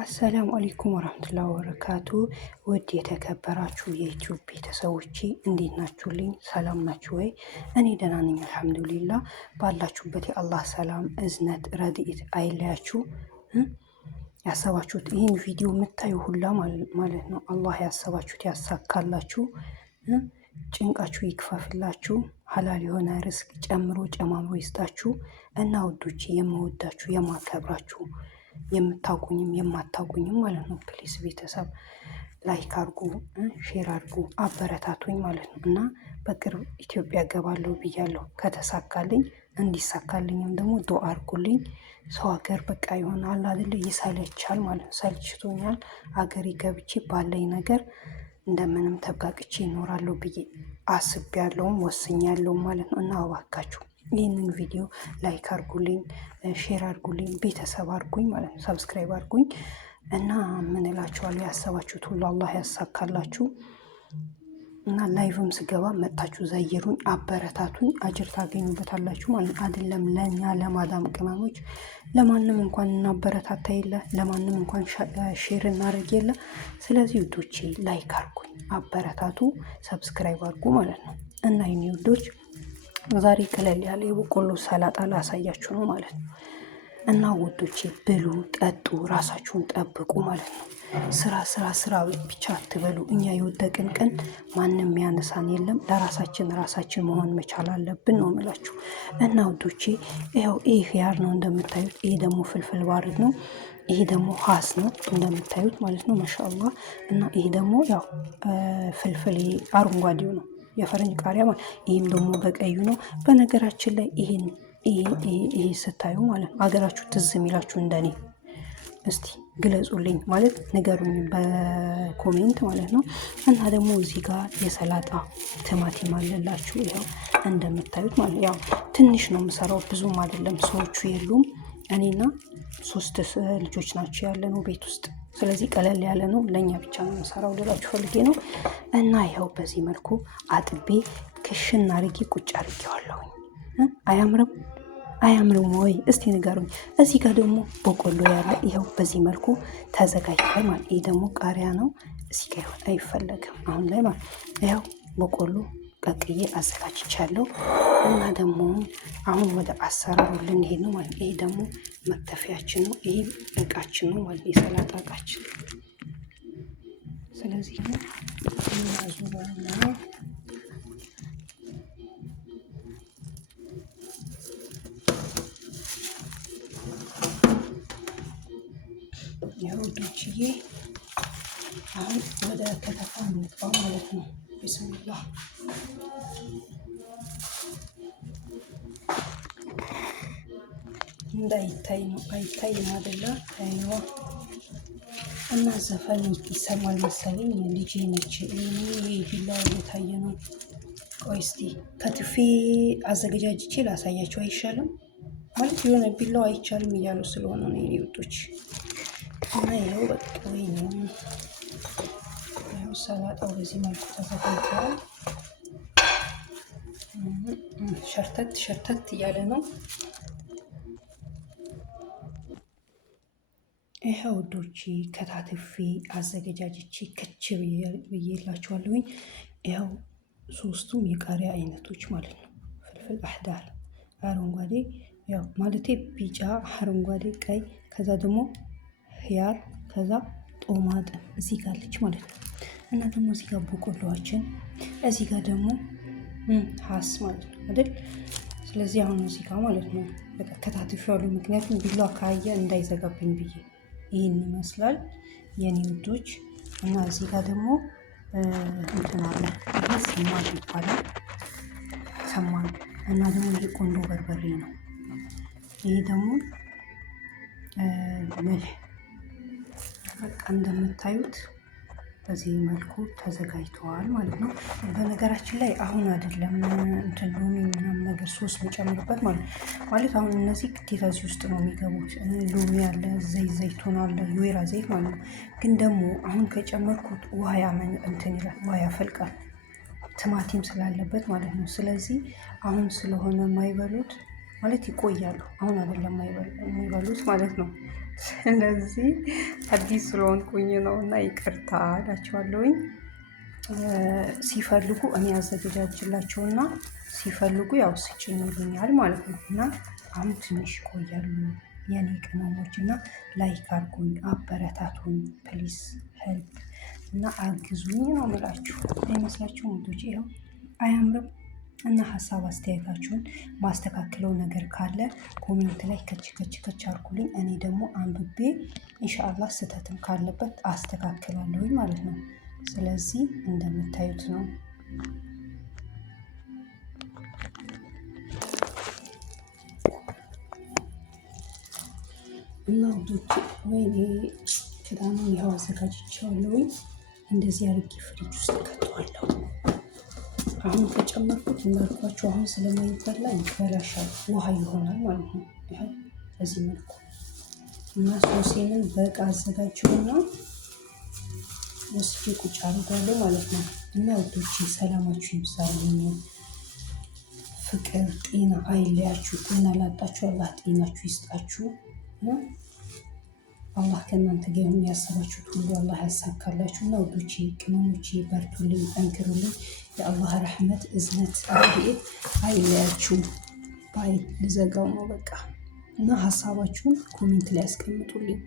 አሰላሙ አለይኩም ወራህመቱላሂ ወበረካቱ። ውድ የተከበራችሁ የዩቲዩብ ቤተሰቦቼ እንዴት ናችሁልኝ? ሰላም ናችሁ ወይ? እኔ ደህና ነኝ አልሐምዱሊላህ። ባላችሁበት የአላህ ሰላም እዝነት ረድኤት አይለያችሁ። ያሰባችሁት ይህን ቪዲዮ የምታዩ ሁላ ማለት ነው አላህ ያሰባችሁት ያሳካላችሁ፣ ጭንቃችሁ ይክፈፍላችሁ፣ ሀላል የሆነ ርዝቅ ጨምሮ ጨማምሮ ይስጣችሁ እና ውዶቼ የምወዳችሁ የማከብራችሁ የምታውቁኝም የማታውቁኝም ማለት ነው። ፕሊስ ቤተሰብ ላይክ አድርጉ፣ ሼር አድርጉ፣ አበረታቱኝ ማለት ነው እና በቅርብ ኢትዮጵያ ገባለሁ ብያለሁ። ከተሳካልኝ እንዲሳካልኝም ደግሞ ዱአ አድርጉልኝ። ሰው ሀገር በቃ ይሆናል አይደለ? ይሰለቻል ማለት ነው። ሰልችቶኛል። ሀገሬ ገብቼ ባለኝ ነገር እንደምንም ተብቃቅቼ ይኖራለሁ ብዬ አስቤያለሁም ወስኛለሁም ማለት ነው እና እባካችሁ ይህንን ቪዲዮ ላይክ አድርጉልኝ፣ ሼር አድርጉልኝ፣ ቤተሰብ አድርጉኝ ማለት ነው። ሰብስክራይብ አድርጉኝ እና ምን እላችኋለሁ፣ ያሰባችሁት ሁሉ አላህ ያሳካላችሁ እና ላይቭም ስገባ መጣችሁ ዘይሩኝ፣ አበረታቱኝ፣ አጅር ታገኙበታላችሁ ማለት ነው። አይደለም ለእኛ ለማዳም ቅመሞች ለማንም እንኳን እናበረታታ የለ ለማንም እንኳን ሼር እናደርግ የለ። ስለዚህ ውዶቼ ላይክ አድርጉኝ፣ አበረታቱ፣ ሰብስክራይብ አድርጉ ማለት ነው እና የኔ ውዶች ዛሬ ቀለል ያለ የበቆሎ ሰላጣ ላሳያችሁ ነው ማለት ነው እና ውዶቼ ብሉ፣ ጠጡ፣ ራሳችሁን ጠብቁ ማለት ነው። ስራ ስራ ስራ ብቻ አትበሉ። እኛ የወደቅን ቀን ማንም ያነሳን የለም። ለራሳችን መሆን መቻል አለብን ነው የምላችሁ እና ውዶቼ ይኸው ይህ ኺያር ነው እንደምታዩት። ይሄ ደግሞ ፍልፍል ባርድ ነው። ይሄ ደግሞ ሀስ ነው እንደምታዩት ማለት ነው። ማሻአላህ እና ይሄ ደግሞ ያው ፍልፍል አረንጓዴው ነው የፈረንጅ ቃሪያ ማለት። ይህም ደግሞ በቀዩ ነው። በነገራችን ላይ ይሄ ስታዩ ማለት ነው ሀገራችሁ ትዝ የሚላችሁ እንደኔ እስቲ ግለጹልኝ ማለት ንገሩኝ በኮሜንት ማለት ነው። እና ደግሞ እዚህ ጋር የሰላጣ ቲማቲም አለላችሁ ይኸው እንደምታዩት ማለት ያው ትንሽ ነው የምሰራው ብዙም አይደለም። ሰዎቹ የሉም፣ እኔና 3 ልጆች ናቸው ያለነው ቤት ውስጥ። ስለዚህ ቀለል ያለ ነው፣ ለእኛ ብቻ ነው የምሰራው ልላችሁ ፈልጌ ነው። እና ይኸው በዚህ መልኩ አጥቤ ክሽን አድርጌ ቁጭ አድርጌዋለሁኝ። አያምርም ወይ? እስቲ ንገሩኝ። እዚህ ጋር ደግሞ በቆሎ ያለ ይኸው በዚህ መልኩ ተዘጋጅቷል ማለት። ይሄ ደግሞ ቃሪያ ነው። እዚህ ጋር ይሆን አይፈለግም አሁን ላይ ማለት። ይኸው በቆሎ ቀቅዬ አዘጋጅቻለሁ እና ደግሞ አሁን ወደ አሰራሩ ልንሄድ ነው ማለት። ይሄ ደግሞ መክተፊያችን ነው። ይሄ እቃችን ነው ማለት የሰላጣ እቃችን። ስለዚህ እናዙረዋለን። የውዶችዬ አሁን ወደ ከተፋ እንግባ ማለት ነው። ቢስሚላህ እንዳይታይ ነው፣ አይታይም አይደለ? አይዋ እና ዘፈን ይሰማል መሰለኝ። ልጄ ነች። ቢላዋ እየታየ ነው። ቆይ እስቲ ከትፌ አዘገጃጅቼ ላሳያቸው አይሻልም? ማለት የሆነ ቢላዋ አይቻልም እያሉ ስለሆነ ነው የኔ ውዶች። እና ይኸው በቃ ወይ ነው ሰላጣው በዚህ መልኩ ተዘጋጅቷል። ሸርተት እያለ ነው። ይሄ ውዶቼ ከታትፌ አዘገጃጅቼ ከች ብዬላችኋለሁኝ። ይኸው 3ቱም የቃሪያ አይነቶች ማለት ነው። ፍልፍል አህዳር አረንጓዴ፣ ያው ማለቴ ቢጫ፣ አረንጓዴ፣ ቀይ፣ ከዛ ደግሞ ኺያር፣ ከዛ ጦማጥም እዚህ ጋር አለች ማለት ነው። እና ደግሞ እዚህ ጋር በቆሎዋችን፣ እዚህ ጋር ደግሞ ሀስ ማለት ነው አይደል? ስለዚህ አሁን እዚህ ጋር ማለት ነው በቃ ከታትፌዋለሁ፣ ምክንያቱም ቢላዋ ካየ እንዳይዘጋብኝ ብዬ። ይህን ይመስላል የኔ ውዶች። እና እዚህ ጋር ደግሞ እንትን አለ፣ ይሄ ሰማን ይባላል። ሰማን እና ደግሞ ይሄ ቆንጆ በርበሬ ነው። ይሄ ደግሞ በቃ እንደምታዩት በዚህ መልኩ ተዘጋጅተዋል ማለት ነው። በነገራችን ላይ አሁን አይደለም እንትን ሎሚ ምናምን ነገር ሶስ የሚጨምርበት ማለት አሁን እነዚህ ግዴታ እዚህ ውስጥ ነው የሚገቡት። ሎሚ አለ፣ ዘይቱን አለ፣ የወይራ ዘይት ማለት ነው። ግን ደግሞ አሁን ከጨመርኩት ውሃ እንትን ይላል፣ ውሃ ያፈልቃል ቲማቲም ስላለበት ማለት ነው። ስለዚህ አሁን ስለሆነ የማይበሉት ማለት ይቆያሉ። አሁን አይደለም የሚበሉት ማለት ነው። ስለዚህ አዲስ ስለሆንኩኝ ነው እና ይቅርታ እላቸዋለሁኝ። ሲፈልጉ እኔ አዘገጃጅላቸውና ሲፈልጉ ያው ስጭኝ ይሉኛል ማለት ነው። እና አሁን ትንሽ ይቆያሉ የኔ ቅመሞች እና ላይክ አድርጉኝ፣ አበረታቱኝ ፕሊስ ሄልፕ እና አግዙኝ ነው የምላችሁ። አይመስላችሁም ውዶች? ይኸው አያምርም? እና ሀሳብ አስተያየታችሁን ማስተካከለው ነገር ካለ ኮሜንት ላይ ከች አድርጉልኝ። እኔ ደግሞ አንብቤ ኢንሻአላህ ስህተትም ካለበት አስተካክላለሁኝ ማለት ነው። ስለዚህ እንደምታዩት ነው። እና ውዶች ወይኔ ክዳኑን ይኸው አዘጋጅቼዋለሁኝ። እንደዚህ አድርጌ ፍሪጅ ውስጥ ከተዋለሁ። አሁን ከጨመርኩት እንዳልኳቸው አሁን ስለማይበላ ይበላሻል፣ ውሃ ይሆናል ማለት ነው። ይኸው በዚህ መልኩ እና ሶሴንን በቃ አዘጋጀውና ወስጄ ቁጭ አድርጓለሁ ማለት ነው። እና ውዶቼ ሰላማችሁ ይብዛልኝ፣ ፍቅር ጤና አይለያችሁ። ጤና ላጣችሁ አላህ ጤናችሁ ይስጣችሁ። አላህ ከእናንተ ጋር ይሁን። ያሰባችሁት ሁሉ አላህ ያሳካላችሁ። እና ውዶቼ ቅመሞቼ በርቱልኝ፣ ጠንክሩልኝ። የአላህ ረሕመት እዝነት ረድኤት አይለያችሁ። ባይ ልዘጋው ነው በቃ። እና ሀሳባችሁን ኮሜንት ላይ ያስቀምጡልኝ።